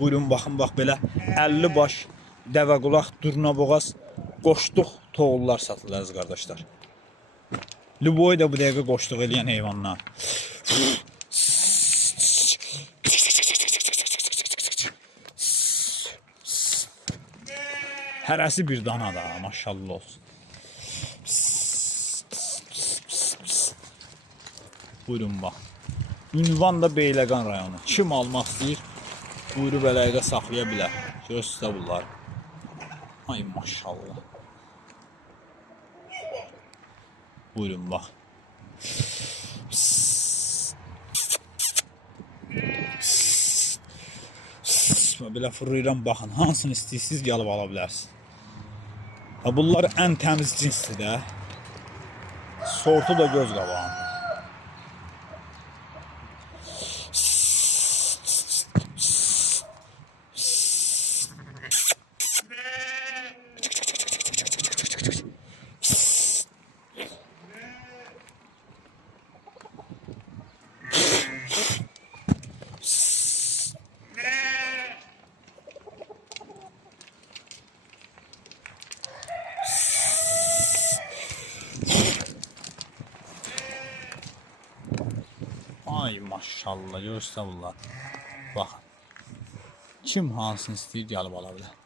Buyurun baxın, bax belə 50 baş dəvəqulaq, durnaboğaz, qoşduq toğullar satılır əziz qardaşlar. Lüboy da bu dəqiqə qoşduq eləyən heyvanlar. Hərəsi bir dana da, maşallah olsun. Buyurun bax. Ünvan da Beyləqan rayonu. Kim almaq istəyir, buyurub əlaqə saxlaya bilər. Görürsünüz də bunlar. Ay maşallah. Buyurun bax. Belə fırlayıram, baxın. Hansını istəyirsiniz, gəlib ala bilərsiniz. Bunlar ən təmiz cinsdir də. Sortu da göz qabağında. Ay maşallah, görürsünüz bunlar. Baxın. Kim hansını istəyir, gəlib ala bilər.